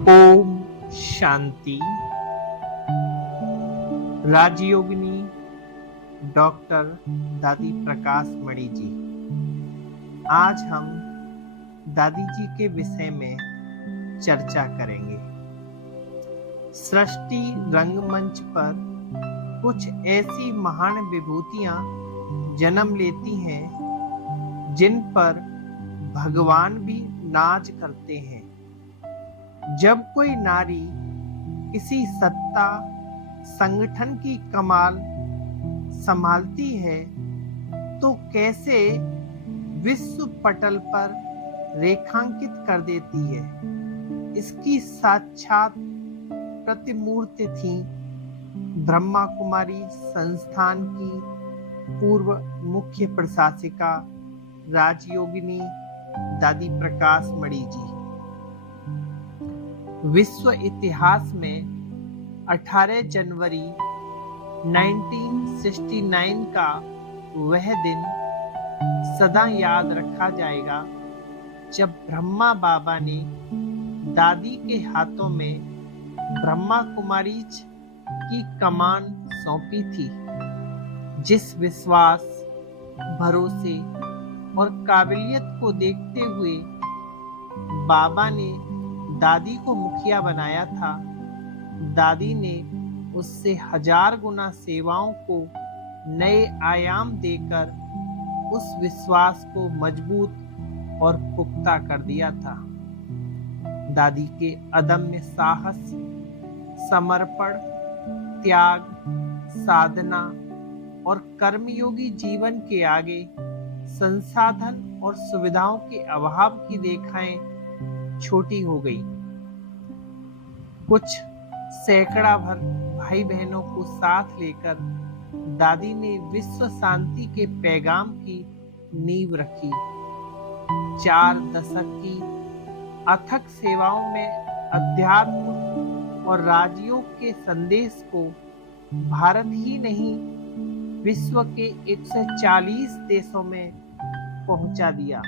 ओम शांति। राजयोगिनी doctor दादी प्रकाश मणि जी। आज हम दादी जी के विषय में चर्चा करेंगे। सृष्टि रंगमंच पर कुछ ऐसी महान विभूतियां जन्म लेती हैं जिन पर भगवान भी नाज करते हैं। जब कोई नारी किसी सत्ता संगठन की कमान संभालती है तो कैसे विश्व पटल पर रेखांकित कर देती है, इसकी साक्षात प्रतिमूर्ति थी ब्रह्मा कुमारी संस्थान की पूर्व मुख्य प्रशासिका राजयोगिनी दादी प्रकाश मणि जी। विश्व इतिहास में 18 जनवरी 1969 का वह दिन सदा याद रखा जाएगा जब ब्रह्मा बाबा ने दादी के हाथों में ब्रह्मा कुमारी की कमान सौंपी थी। जिस विश्वास, भरोसे और काबिलियत को देखते हुए बाबा ने दादी को मुखिया बनाया था, दादी ने उससे 1000 गुना सेवाओं को नए आयाम देकर उस विश्वास को मजबूत और पुख्ता कर दिया था। दादी के अदम्य साहस, समर्पण, त्याग, साधना और कर्मयोगी जीवन के आगे संसाधन और सुविधाओं के अभाव की रेखाएं छोटी हो गई। कुछ सैकड़ा भर भाई बहनों को साथ लेकर दादी ने विश्व शांति के पैगाम की नींव रखी। 4 दशक की अथक सेवाओं में अध्यात्म और राजयोग के संदेश को भारत ही नहीं, विश्व के 140 देशों में पहुंचा दिया।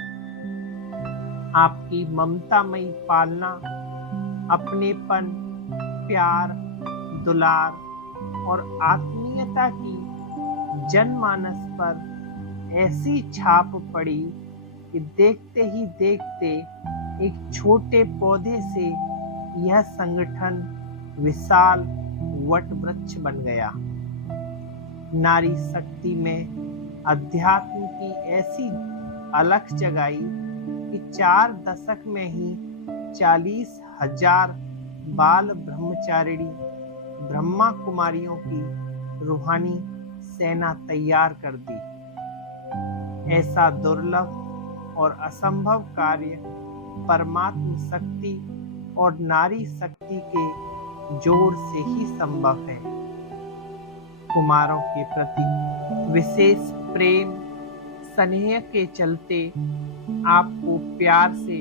आपकी ममतामयी पालना, अपनेपन, प्यार, दुलार और आत्मीयता की जनमानस पर ऐसी छाप पड़ी कि देखते ही देखते एक छोटे पौधे से यह संगठन विशाल वट वृक्ष बन गया। नारी शक्ति में अध्यात्म की ऐसी अलख जगाई कि 4 दशक में ही 40,000 बाल ब्रह्मचारिणी ब्रह्मा कुमारियों की रूहानी सेना तैयार कर दी। ऐसा दुर्लभ और असंभव कार्य परमात्म शक्ति और नारी शक्ति के जोड़ से ही संभव है। कुमारों के प्रति विशेष प्रेम स्नेह के चलते आपको प्यार से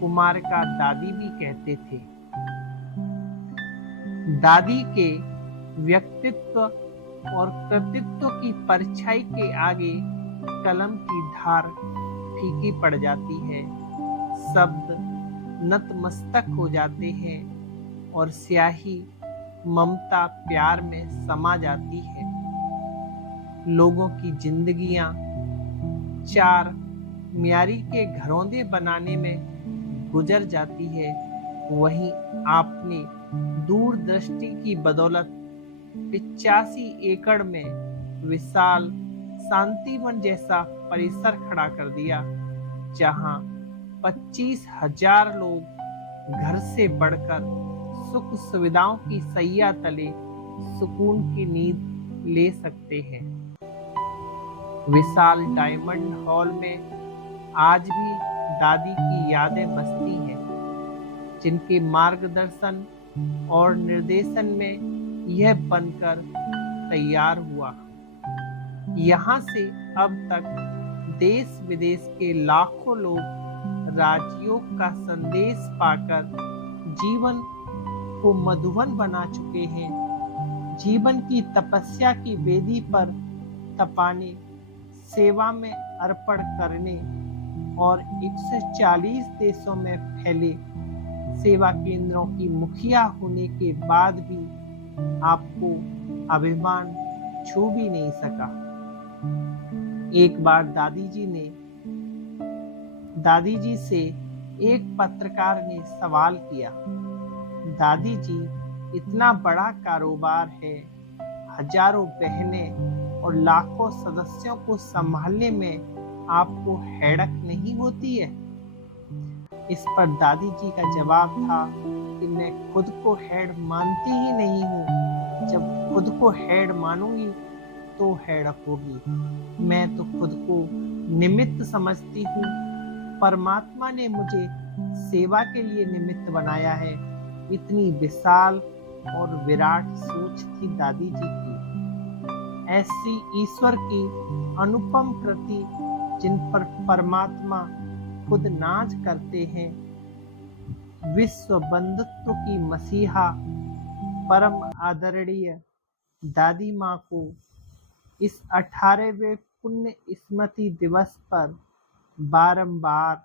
कुमार का दादी भी कहते थे। दादी के व्यक्तित्व और कृतित्व की परछाई के आगे कलम की धार फीकी पड़ जाती है, शब्द नतमस्तक हो जाते हैं और स्याही ममता प्यार में समा जाती है। लोगों की जिंदगियां 4 म्यारी के घरौंदे बनाने में गुजर जाती है, वहीं आपने दूरदृष्टि की बदौलत 85 एकड़ में विशाल शांतिवन जैसा परिसर खड़ा कर दिया, जहां 25,000 लोग घर से बढ़कर सुख सुविधाओं की सैया तले सुकून की नींद ले सकते हैं। विशाल डायमंड हॉल में आज भी दादी की यादें बसती हैं, जिनके मार्गदर्शन और निर्देशन में यह बनकर तैयार हुआ। यहाँ से अब तक देश विदेश के लाखों लोग राजयोग का संदेश पाकर जीवन को मधुवन बना चुके हैं। जीवन की तपस्या की वेदी पर तपाने, सेवा में अर्पण करने और 140 देशों में फैले सेवा केंद्रों की मुखिया होने के बाद भी आपको अभिमान छू भी नहीं सका। एक बार दादी जी से एक पत्रकार ने सवाल किया, दादी जी, इतना बड़ा कारोबार है, हजारों बहनें और लाखों सदस्यों को संभालने में आपको हैरत नहीं होती है? इस पर दादी जी का जवाब था कि मैं खुद को हेड मानती ही नहीं हूँ। जब खुद को हेड मानूंगी तो हैरत होगी। मैं तो खुद को निमित्त समझती हूँ। परमात्मा ने मुझे सेवा के लिए निमित्त बनाया है। इतनी विशाल और विराट सोच थी दादी जी की। ऐसी ईश्वर की अनुपम कृति जिन पर परमात्मा खुद नाज करते हैं। विश्व बंधुत्व की मसीहा परम आदरणीय दादी माँ को इस 18वें पुण्य स्मृति दिवस पर बारंबार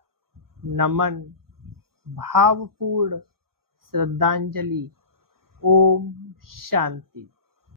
नमन, भावपूर्ण श्रद्धांजलि। ओम शांति।